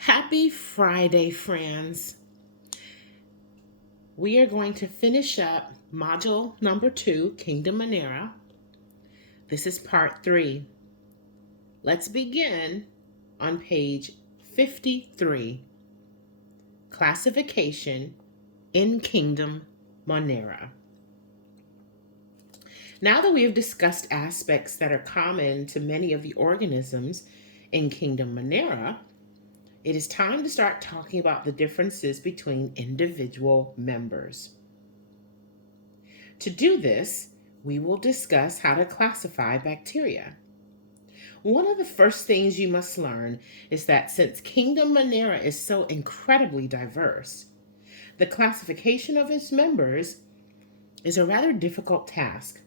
Happy Friday, friends. We are going to finish up module number 2, Kingdom Manera. This is part 3. Let's begin on page 53, Classification in Kingdom Manera. Now that we have discussed aspects that are common to many of the organisms in Kingdom Manera, it is time to start talking about the differences between individual members. To do this, we will discuss how to classify bacteria. One of the first things you must learn is that since Kingdom Manera is so incredibly diverse, the classification of its members is a rather difficult task.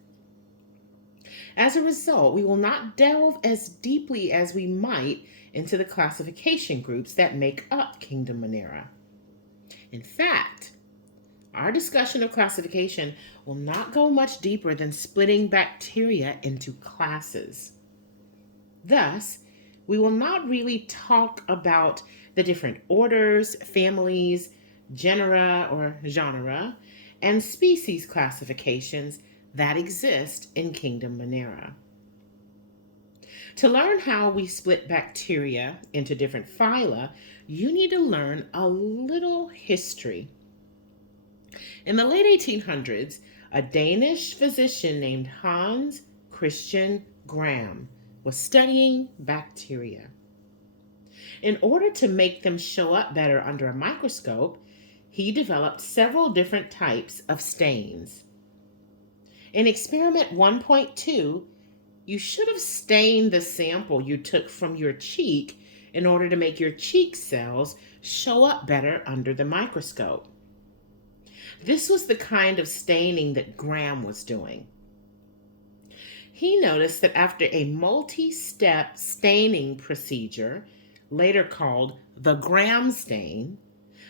As a result, we will not delve as deeply as we might into the classification groups that make up Kingdom Manera. In fact, our discussion of classification will not go much deeper than splitting bacteria into classes. Thus, we will not really talk about the different orders, families, genera or genera, and species classifications that exist in Kingdom Manera. To learn how we split bacteria into different phyla, you need to learn a little history. In the late 1800s, a Danish physician named Hans Christian Gram was studying bacteria. In order to make them show up better under a microscope, he developed several different types of stains. In experiment 1.2, you should have stained the sample you took from your cheek in order to make your cheek cells show up better under the microscope. This was the kind of staining that Gram was doing. He noticed that after a multi-step staining procedure, later called the Gram stain,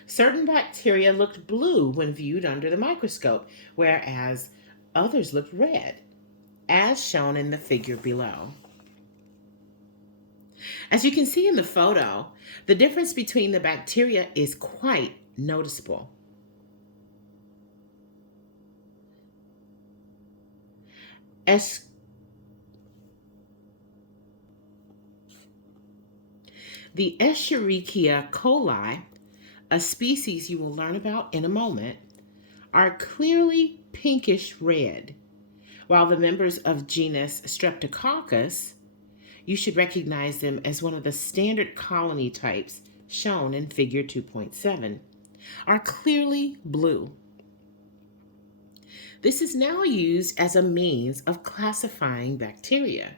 certain bacteria looked blue when viewed under the microscope, whereas others looked red, as shown in the figure below. As you can see in the photo, the difference between the bacteria is quite noticeable. The Escherichia coli, a species you will learn about in a moment, are clearly pinkish red, while the members of genus Streptococcus, you should recognize them as one of the standard colony types shown in figure 2.7, are clearly blue. This is now used as a means of classifying bacteria.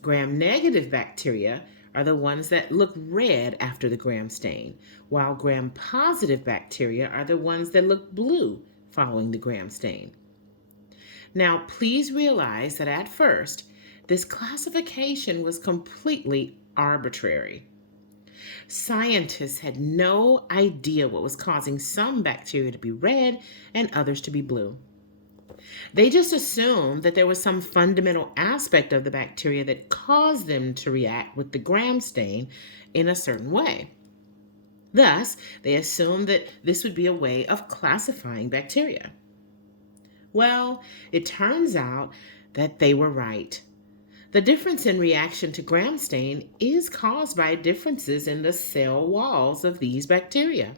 Gram-negative bacteria are the ones that look red after the Gram stain, while Gram-positive bacteria are the ones that look blue following the Gram stain. Now, please realize that at first, this classification was completely arbitrary. Scientists had no idea what was causing some bacteria to be red and others to be blue. They just assumed that there was some fundamental aspect of the bacteria that caused them to react with the Gram stain in a certain way. Thus, they assumed that this would be a way of classifying bacteria. Well, it turns out that they were right. The difference in reaction to Gram stain is caused by differences in the cell walls of these bacteria.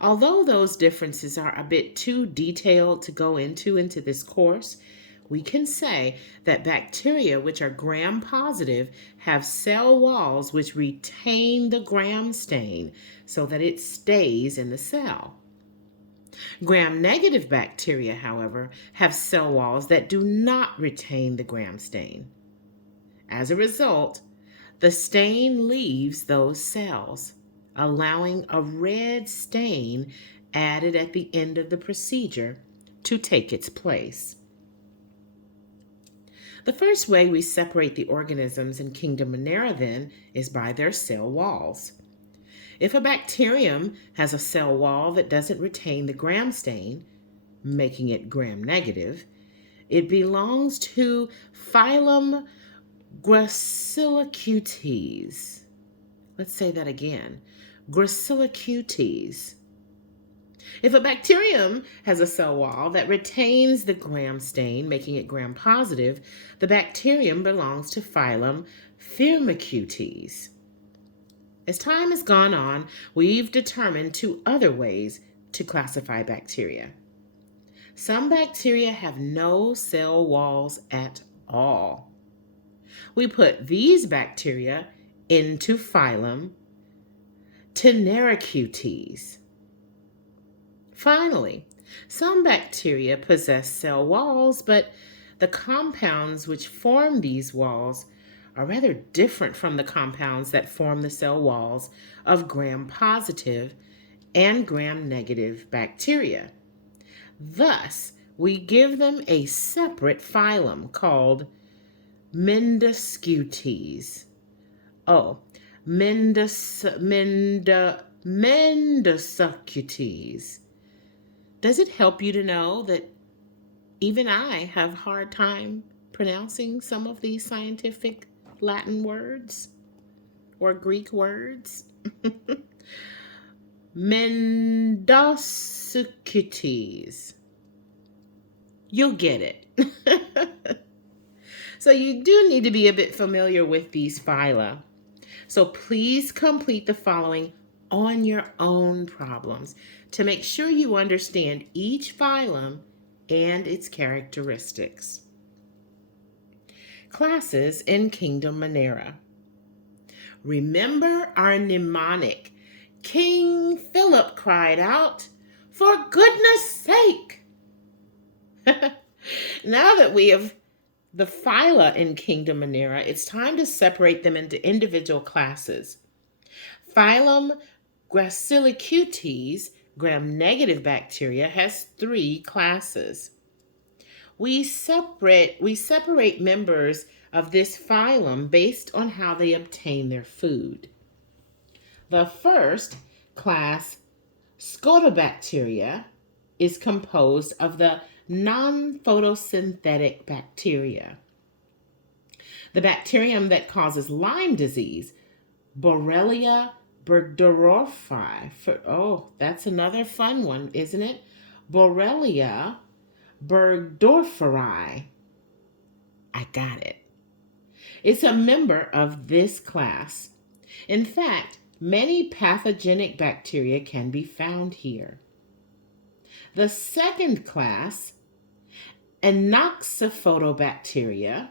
Although those differences are a bit too detailed to go into this course, we can say that bacteria which are Gram-positive have cell walls which retain the Gram stain so that it stays in the cell. Gram-negative bacteria, however, have cell walls that do not retain the Gram stain. As a result, the stain leaves those cells, allowing a red stain added at the end of the procedure to take its place. The first way we separate the organisms in Kingdom Manera, then, is by their cell walls. If a bacterium has a cell wall that doesn't retain the Gram stain, making it Gram-negative, it belongs to phylum Gracilicutes. Let's say that again. Gracilicutes. If a bacterium has a cell wall that retains the gram stain, making it gram positive, the bacterium belongs to phylum Firmicutes. As time has gone on, we've determined two other ways to classify bacteria. Some bacteria have no cell walls at all. We put these bacteria into phylum Tenericutes. Finally, some bacteria possess cell walls, but the compounds which form these walls are rather different from the compounds that form the cell walls of gram-positive and gram-negative bacteria. Thus, we give them a separate phylum called Mendoscutes. Mendoscutes. Does it help you to know that even I have a hard time pronouncing some of these scientific Latin words or Greek words? Mendoscutes. You'll get it. So you do need to be a bit familiar with these phyla. So please complete the following on your own problems to make sure you understand each phylum and its characteristics. Classes in Kingdom Monera. Remember our mnemonic. King Philip cried out, "For goodness sake!" Now that we have the phyla in Kingdom Monera, it's time to separate them into individual classes. Phylum Gracilicutes, gram-negative bacteria, has 3 classes. We separate members of this phylum based on how they obtain their food. The first class, Scotobacteria, is composed of the non-photosynthetic bacteria. The bacterium that causes Lyme disease, Borrelia burgdorferi. That's another fun one, isn't it? Borrelia burgdorferi. I got it. It's a member of this class. In fact, many pathogenic bacteria can be found here. The second class, Anoxophotobacteria,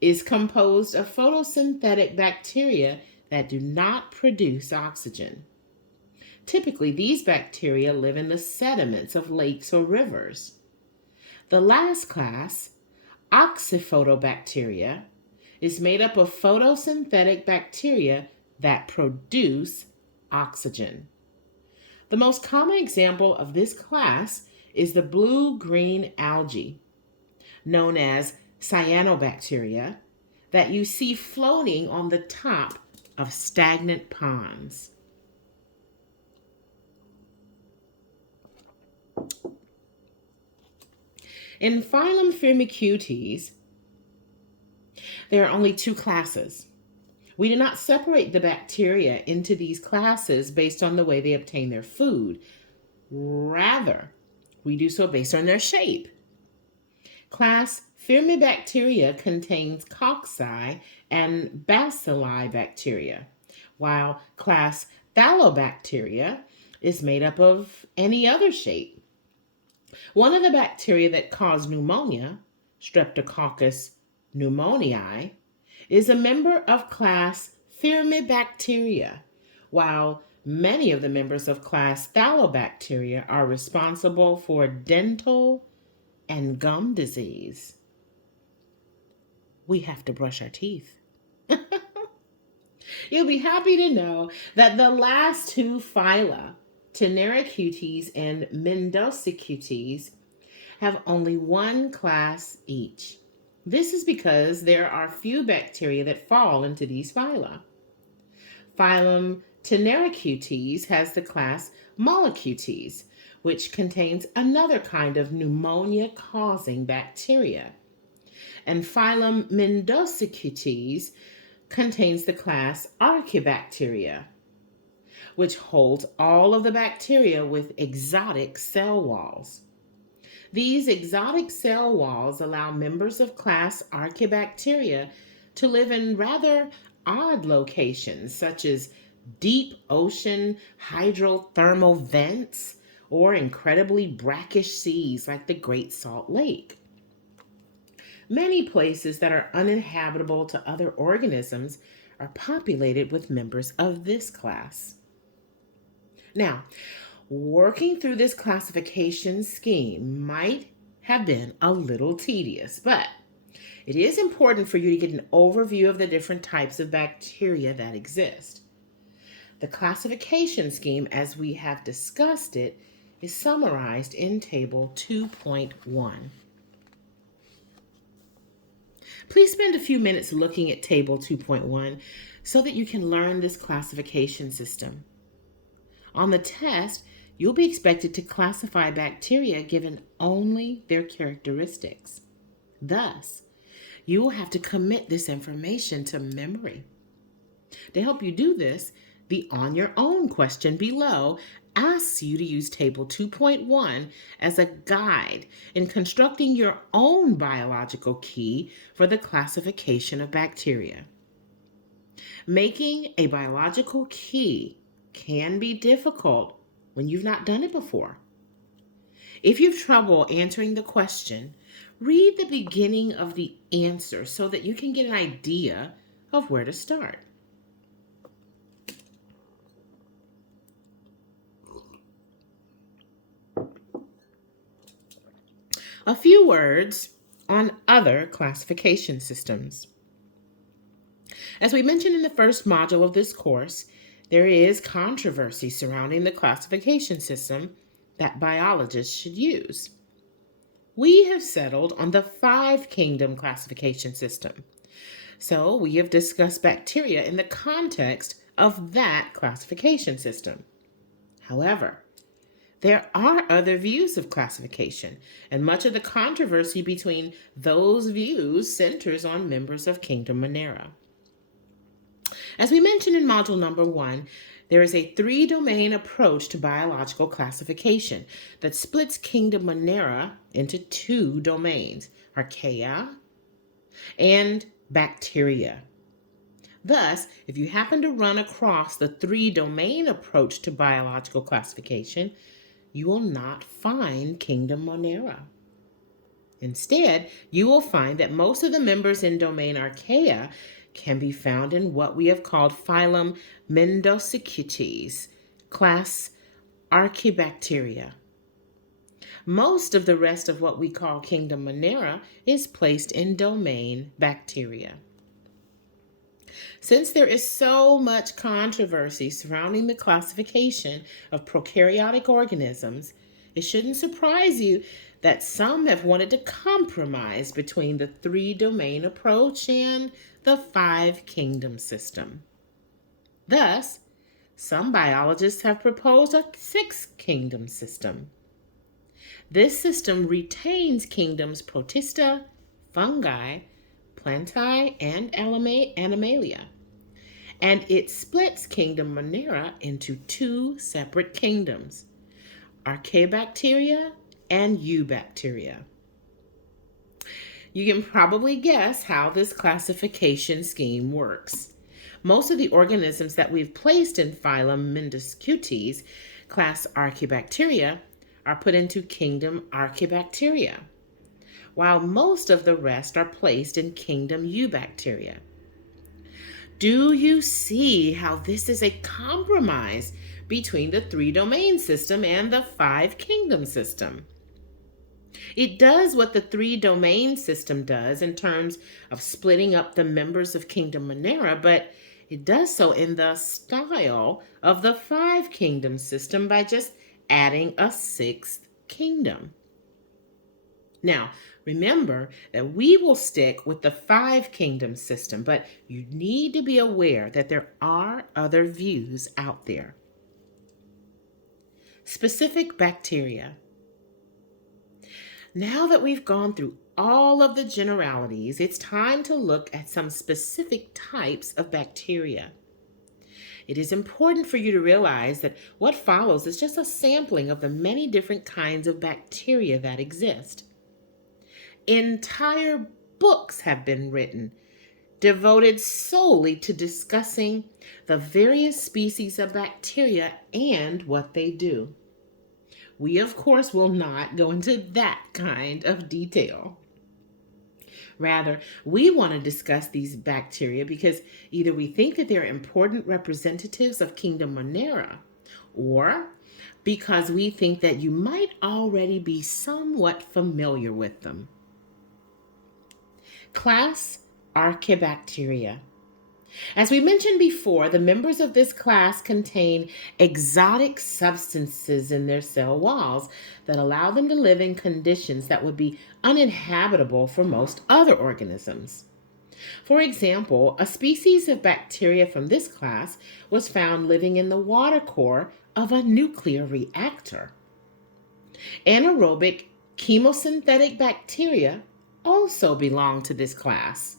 is composed of photosynthetic bacteria that do not produce oxygen. Typically, these bacteria live in the sediments of lakes or rivers. The last class, Oxyphotobacteria, is made up of photosynthetic bacteria that produce oxygen. The most common example of this class is the blue-green algae, known as cyanobacteria, that you see floating on the top of stagnant ponds. In phylum Firmicutes, there are only 2 classes. We do not separate the bacteria into these classes based on the way they obtain their food. Rather, we do so based on their shape. Class Firmibacteria contains cocci and bacilli bacteria, while class Phallobacteria is made up of any other shape. One of the bacteria that cause pneumonia, Streptococcus pneumoniae, is a member of class Firmibacteria, while many of the members of class Phallobacteria are responsible for dental and gum disease. We have to brush our teeth. You'll be happy to know that the last 2 phyla, Tenericutes and Mendoscutes, have only 1 class each. This is because there are few bacteria that fall into these phyla. Phylum Tenericutes has the class Mollicutes, which contains another kind of pneumonia-causing bacteria. And phylum Mendoscutes contains the class Archaebacteria, which holds all of the bacteria with exotic cell walls. These exotic cell walls allow members of class Archaebacteria to live in rather odd locations, such as deep ocean hydrothermal vents or incredibly brackish seas like the Great Salt Lake. Many places that are uninhabitable to other organisms are populated with members of this class. Now, working through this classification scheme might have been a little tedious, but it is important for you to get an overview of the different types of bacteria that exist. The classification scheme, as we have discussed it, is summarized in Table 2.1. Please spend a few minutes looking at Table 2.1 so that you can learn this classification system. On the test, you'll be expected to classify bacteria given only their characteristics. Thus, you will have to commit this information to memory. To help you do this, the On Your Own question below asks you to use Table 2.1 as a guide in constructing your own biological key for the classification of bacteria. Making a biological key can be difficult when you've not done it before. If you have trouble answering the question, read the beginning of the answer so that you can get an idea of where to start. A few words on other classification systems. As we mentioned in the first module of this course, there is controversy surrounding the classification system that biologists should use. We have settled on the 5-kingdom classification system. So we have discussed bacteria in the context of that classification system. However, there are other views of classification, and much of the controversy between those views centers on members of Kingdom Monera. As we mentioned in module number 1, there is a 3-domain approach to biological classification that splits Kingdom Monera into 2 domains, archaea and bacteria. Thus, if you happen to run across the 3-domain approach to biological classification, you will not find Kingdom Monera. Instead, you will find that most of the members in domain archaea can be found in what we have called phylum Mendocicutes, class Archaebacteria. Most of the rest of what we call Kingdom Monera is placed in domain bacteria. Since there is so much controversy surrounding the classification of prokaryotic organisms, it shouldn't surprise you that some have wanted to compromise between the 3-domain approach and the 5-kingdom system. Thus, some biologists have proposed a 6-kingdom system. This system retains kingdoms Protista, fungi, plantae, and animalia, and it splits Kingdom Monera into 2 separate kingdoms, Archaebacteria and Eubacteria. You can probably guess how this classification scheme works. Most of the organisms that we've placed in phylum Mendocicutes, class Archaebacteria, are put into Kingdom Archaebacteria, while most of the rest are placed in Kingdom Eubacteria. Do you see how this is a compromise between the 3-domain system and the 5-kingdom system? It does what the 3-domain system does in terms of splitting up the members of Kingdom Monera, but it does so in the style of the 5-kingdom system by just adding a 6th kingdom. Now, remember that we will stick with the 5-kingdom system, but you need to be aware that there are other views out there. Specific bacteria. Now that we've gone through all of the generalities, it's time to look at some specific types of bacteria. It is important for you to realize that what follows is just a sampling of the many different kinds of bacteria that exist. Entire books have been written devoted solely to discussing the various species of bacteria and what they do. We, of course, will not go into that kind of detail. Rather, we want to discuss these bacteria because either we think that they're important representatives of Kingdom Monera, or because we think that you might already be somewhat familiar with them. Class Archaebacteria. As we mentioned before, the members of this class contain exotic substances in their cell walls that allow them to live in conditions that would be uninhabitable for most other organisms. For example, a species of bacteria from this class was found living in the water core of a nuclear reactor. Anaerobic chemosynthetic bacteria also belong to this class.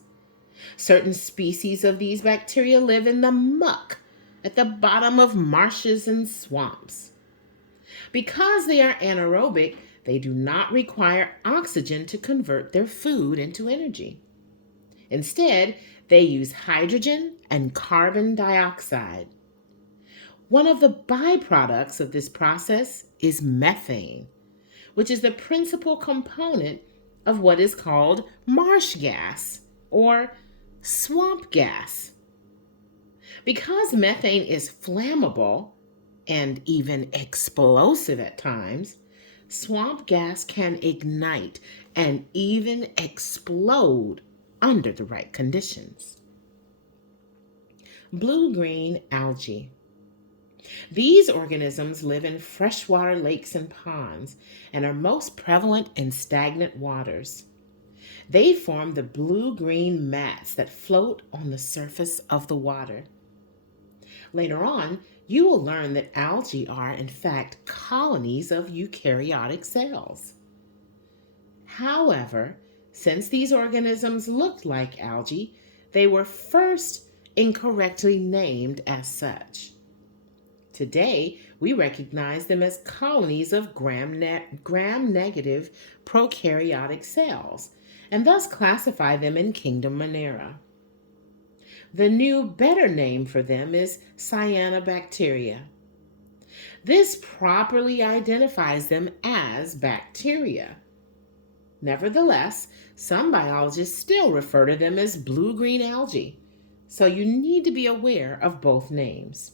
Certain species of these bacteria live in the muck at the bottom of marshes and swamps. Because they are anaerobic, they do not require oxygen to convert their food into energy. Instead, they use hydrogen and carbon dioxide. One of the byproducts of this process is methane, which is the principal component of what is called marsh gas or swamp gas. Because methane is flammable and even explosive at times, swamp gas can ignite and even explode under the right conditions. Blue-green algae. These organisms live in freshwater lakes and ponds and are most prevalent in stagnant waters. They form the blue-green mats that float on the surface of the water. Later on, you will learn that algae are, in fact, colonies of eukaryotic cells. However, since these organisms looked like algae, they were first incorrectly named as such. Today, we recognize them as colonies of gram-negative prokaryotic cells, and thus classify them in Kingdom Monera. The new, better name for them is cyanobacteria. This properly identifies them as bacteria. Nevertheless, some biologists still refer to them as blue-green algae, so you need to be aware of both names.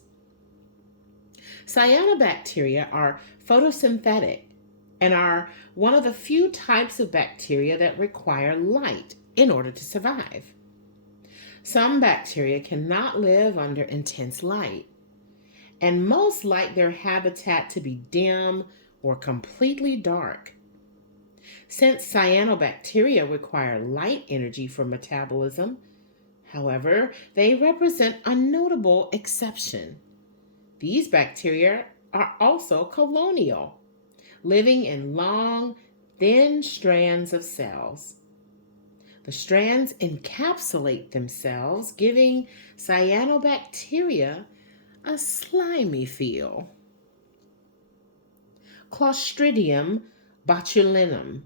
Cyanobacteria are photosynthetic and are one of the few types of bacteria that require light in order to survive. Some bacteria cannot live under intense light, and most like their habitat to be dim or completely dark. Since cyanobacteria require light energy for metabolism, however, they represent a notable exception. These bacteria are also colonial, living in long, thin strands of cells. The strands encapsulate themselves, giving cyanobacteria a slimy feel. Clostridium botulinum.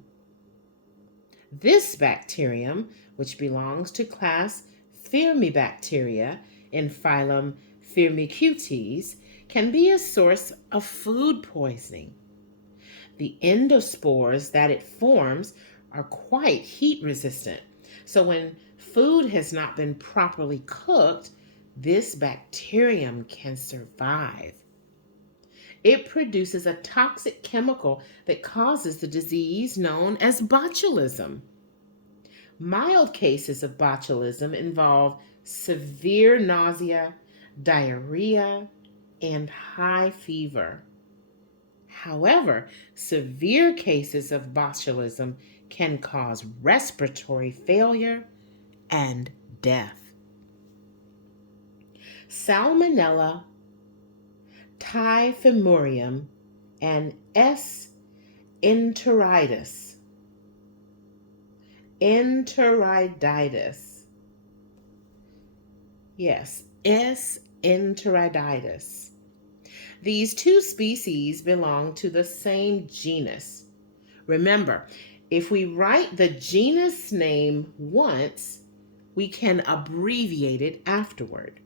This bacterium, which belongs to class Firmibacteria in phylum Firmicutes, can be a source of food poisoning. The endospores that it forms are quite heat resistant, so when food has not been properly cooked, this bacterium can survive. It produces a toxic chemical that causes the disease known as botulism. Mild cases of botulism involve severe nausea, diarrhea, and high fever. However, severe cases of botulism can cause respiratory failure and death. Salmonella typhimurium and S. enteritis. enteriditis. Yes, S. enteriditis. These two species belong to the same genus. Remember, if we write the genus name once, we can abbreviate it afterward.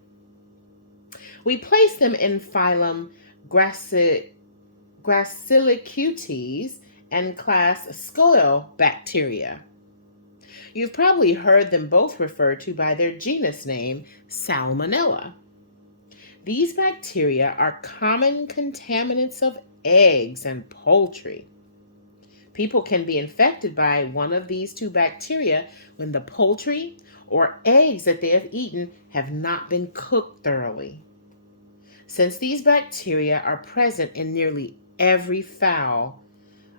We place them in phylum Gracilicutes and class Scolobacteria. You've probably heard them both referred to by their genus name, Salmonella. These bacteria are common contaminants of eggs and poultry. People can be infected by one of these two bacteria when the poultry or eggs that they have eaten have not been cooked thoroughly. Since these bacteria are present in nearly every fowl,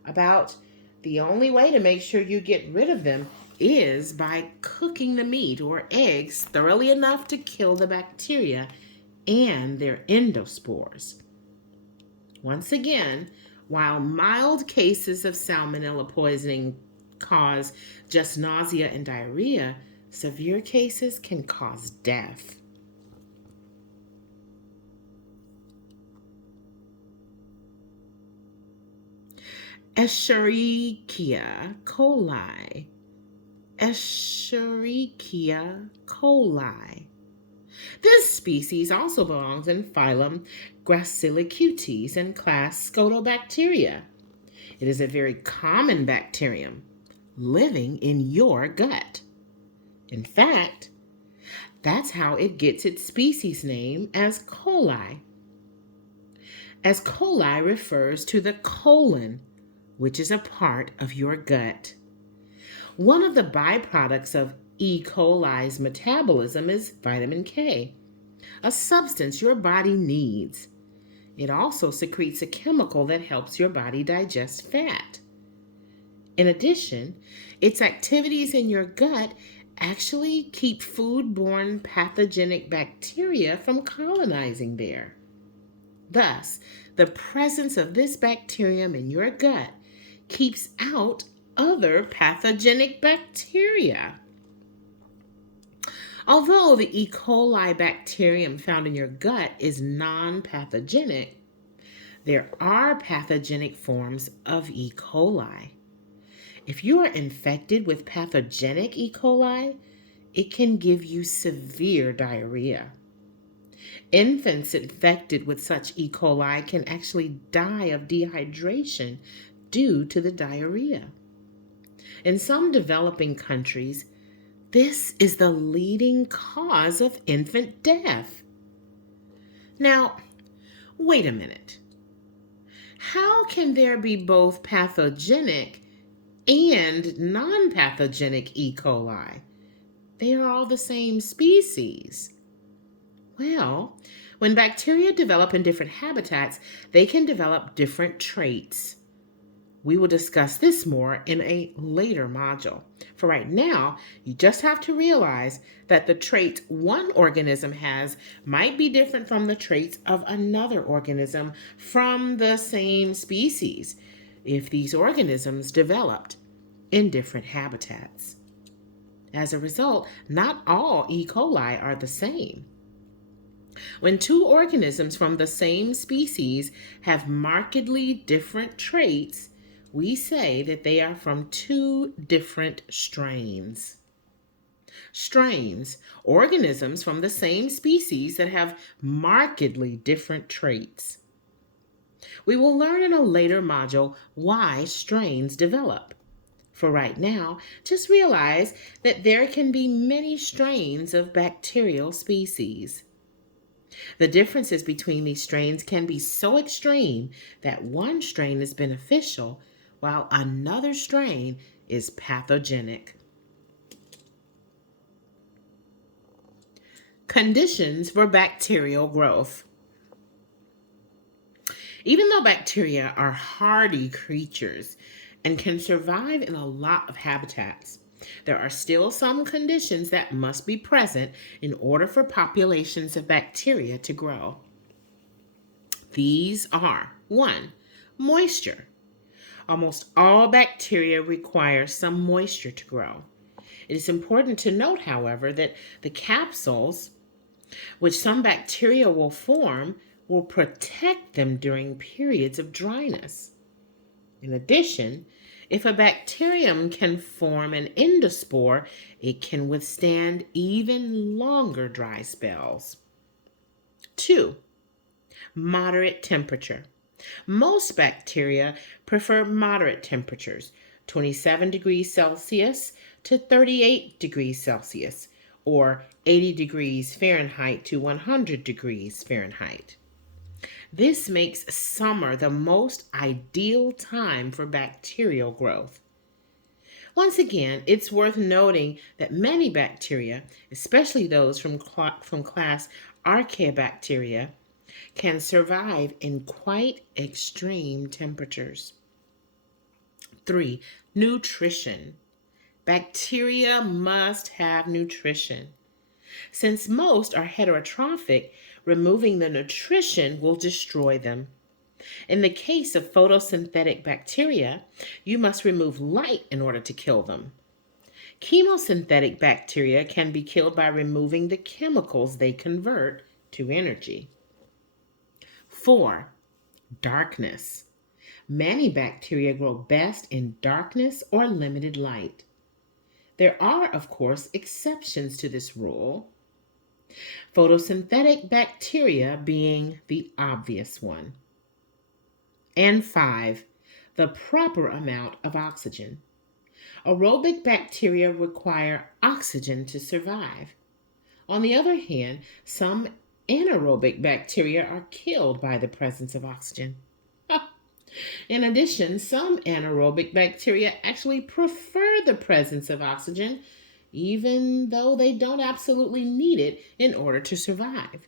about the only way to make sure you get rid of them is by cooking the meat or eggs thoroughly enough to kill the bacteria and their endospores. Once again, while mild cases of salmonella poisoning cause just nausea and diarrhea, severe cases can cause death. Escherichia coli. Escherichia coli. This species also belongs in phylum Gracilicutes and class Scolobacteria. It is a very common bacterium living in your gut. In fact, that's how it gets its species name as coli. As coli refers to the colon, which is a part of your gut. One of the byproducts of E. coli's metabolism is vitamin K, a substance your body needs. It also secretes a chemical that helps your body digest fat. In addition, its activities in your gut actually keep foodborne pathogenic bacteria from colonizing there. Thus, the presence of this bacterium in your gut keeps out other pathogenic bacteria. Although the E. coli bacterium found in your gut is non-pathogenic, there are pathogenic forms of E. coli. If you are infected with pathogenic E. coli, it can give you severe diarrhea. Infants infected with such E. coli can actually die of dehydration due to the diarrhea. In some developing countries, this is the leading cause of infant death. Now, wait a minute. How can there be both pathogenic and non-pathogenic E. coli? They are all the same species. Well, when bacteria develop in different habitats, they can develop different traits. We will discuss this more in a later module. For right now, you just have to realize that the traits one organism has might be different from the traits of another organism from the same species if these organisms developed in different habitats. As a result, not all E. coli are the same. When two organisms from the same species have markedly different traits, we say that they are from two different strains. Strains, organisms from the same species that have markedly different traits. We will learn in a later module why strains develop. For right now, just realize that there can be many strains of bacterial species. The differences between these strains can be so extreme that one strain is beneficial while another strain is pathogenic. Conditions for bacterial growth. Even though bacteria are hardy creatures and can survive in a lot of habitats, there are still some conditions that must be present in order for populations of bacteria to grow. These are 1. Moisture. Almost all bacteria require some moisture to grow. It is important to note, however, that the capsules, which some bacteria will form, will protect them during periods of dryness. In addition, if a bacterium can form an endospore, it can withstand even longer dry spells. 2. Moderate temperature. Most bacteria prefer moderate temperatures, 27 degrees Celsius to 38 degrees Celsius, or 80 degrees Fahrenheit to 100 degrees Fahrenheit. This makes summer the most ideal time for bacterial growth. Once again, it's worth noting that many bacteria, especially those from class Archaeobacteria, can survive in quite extreme temperatures. 3. Nutrition. Bacteria must have nutrition. Since most are heterotrophic, removing the nutrition will destroy them. In the case of photosynthetic bacteria, you must remove light in order to kill them. Chemosynthetic bacteria can be killed by removing the chemicals they convert to energy. 4. Darkness. Many bacteria grow best in darkness or limited light. There are, of course, exceptions to this rule, photosynthetic bacteria being the obvious one. And 5. The proper amount of oxygen. Aerobic bacteria require oxygen to survive. On the other hand, some anaerobic bacteria are killed by the presence of oxygen. In addition, some anaerobic bacteria actually prefer the presence of oxygen, even though they don't absolutely need it in order to survive.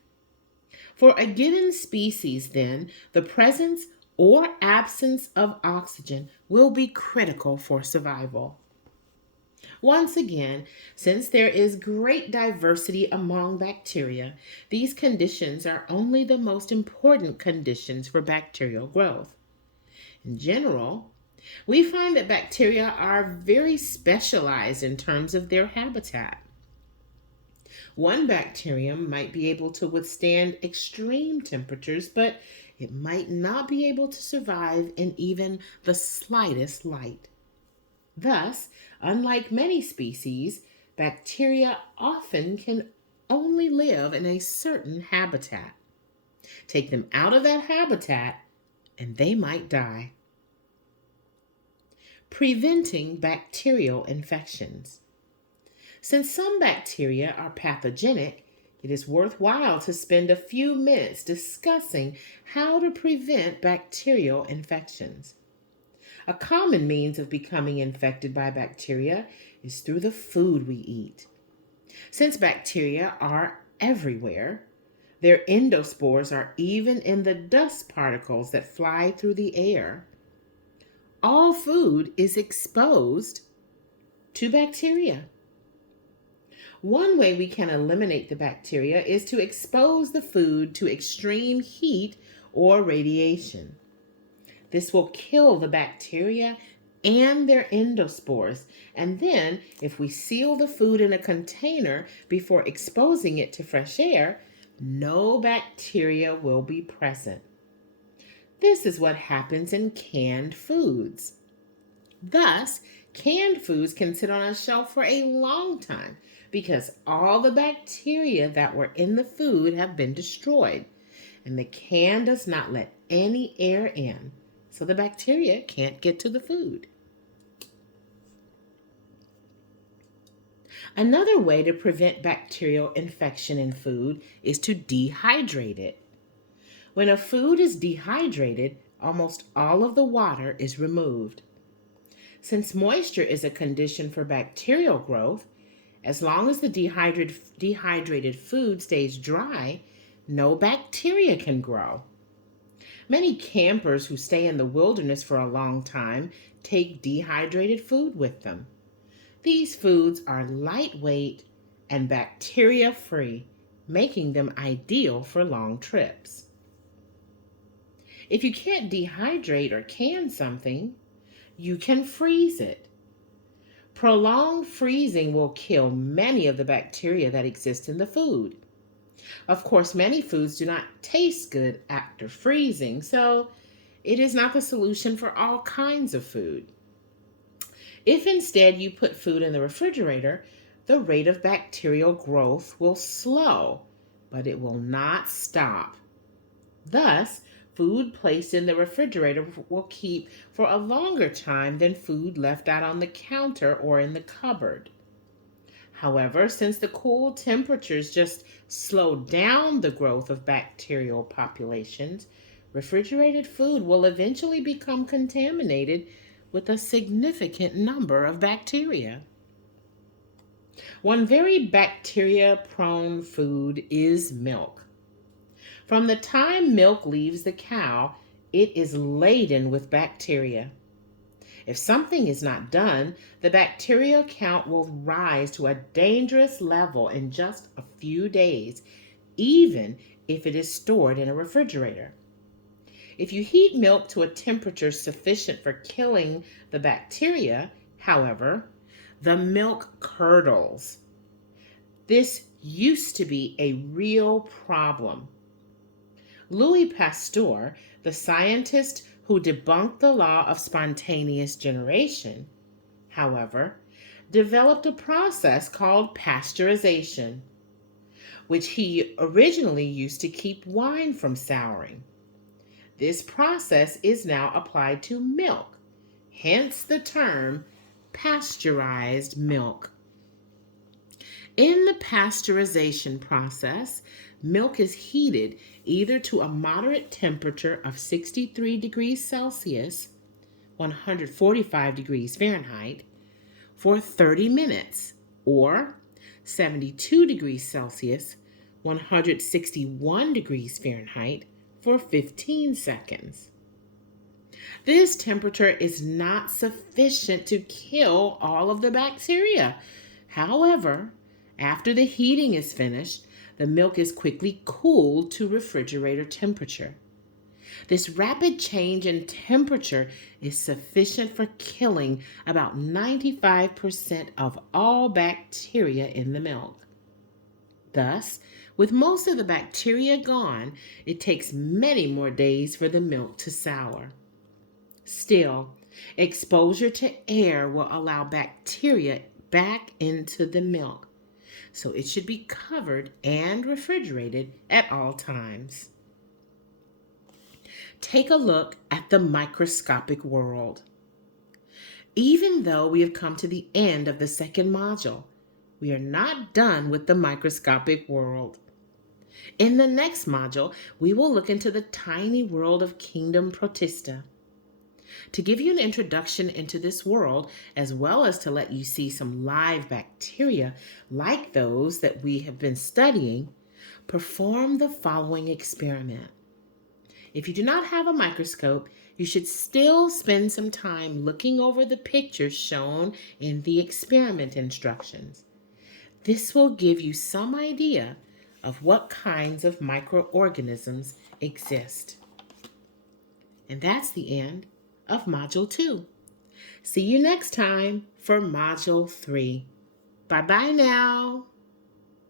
For a given species, then, the presence or absence of oxygen will be critical for survival. Once again, since there is great diversity among bacteria, these conditions are only the most important conditions for bacterial growth. In general, we find that bacteria are very specialized in terms of their habitat. One bacterium might be able to withstand extreme temperatures, but it might not be able to survive in even the slightest light. Thus, unlike many species, bacteria often can only live in a certain habitat. Take them out of that habitat, and they might die. Preventing bacterial infections. Since some bacteria are pathogenic, it is worthwhile to spend a few minutes discussing how to prevent bacterial infections. A common means of becoming infected by bacteria is through the food we eat. Since bacteria are everywhere, their endospores are even in the dust particles that fly through the air. All food is exposed to bacteria. One way we can eliminate the bacteria is to expose the food to extreme heat or radiation. This will kill the bacteria and their endospores. And then, if we seal the food in a container before exposing it to fresh air, no bacteria will be present. This is what happens in canned foods. Thus, canned foods can sit on a shelf for a long time because all the bacteria that were in the food have been destroyed, and the can does not let any air in, so the bacteria can't get to the food. Another way to prevent bacterial infection in food is to dehydrate it. When a food is dehydrated, almost all of the water is removed. Since moisture is a condition for bacterial growth, as long as the dehydrated food stays dry, no bacteria can grow. Many campers who stay in the wilderness for a long time take dehydrated food with them. These foods are lightweight and bacteria-free, making them ideal for long trips. If you can't dehydrate or can something, you can freeze it. Prolonged freezing will kill many of the bacteria that exist in the food. Of course, many foods do not taste good after freezing, so it is not the solution for all kinds of food. If instead you put food in the refrigerator, the rate of bacterial growth will slow, but it will not stop. Thus, food placed in the refrigerator will keep for a longer time than food left out on the counter or in the cupboard. However, since the cool temperatures just slow down the growth of bacterial populations, refrigerated food will eventually become contaminated with a significant number of bacteria. One very bacteria prone food is milk. From the time milk leaves the cow, it is laden with bacteria. If something is not done, the bacterial count will rise to a dangerous level in just a few days, even if it is stored in a refrigerator. If you heat milk to a temperature sufficient for killing the bacteria, however, the milk curdles. This used to be a real problem. Louis Pasteur, the scientist who debunked the law of spontaneous generation, however, developed a process called pasteurization, which he originally used to keep wine from souring. This process is now applied to milk, hence the term pasteurized milk. In the pasteurization process, milk is heated either to a moderate temperature of 63 degrees Celsius, 145 degrees Fahrenheit, for 30 minutes, or 72 degrees Celsius, 161 degrees Fahrenheit, for 15 seconds. This temperature is not sufficient to kill all of the bacteria. However, after the heating is finished, the milk is quickly cooled to refrigerator temperature. This rapid change in temperature is sufficient for killing about 95% of all bacteria in the milk. Thus, with most of the bacteria gone, it takes many more days for the milk to sour. Still, exposure to air will allow bacteria back into the milk, so it should be covered and refrigerated at all times. Take a look at the microscopic world. Even though we have come to the end of the second module, we are not done with the microscopic world. In the next module, we will look into the tiny world of Kingdom Protista. To give you an introduction into this world, as well as to let you see some live bacteria like those that we have been studying, perform the following experiment. If you do not have a microscope, you should still spend some time looking over the pictures shown in the experiment instructions. This will give you some idea of what kinds of microorganisms exist. And that's the end of Module 2. See you next time for Module 3. Bye-bye now.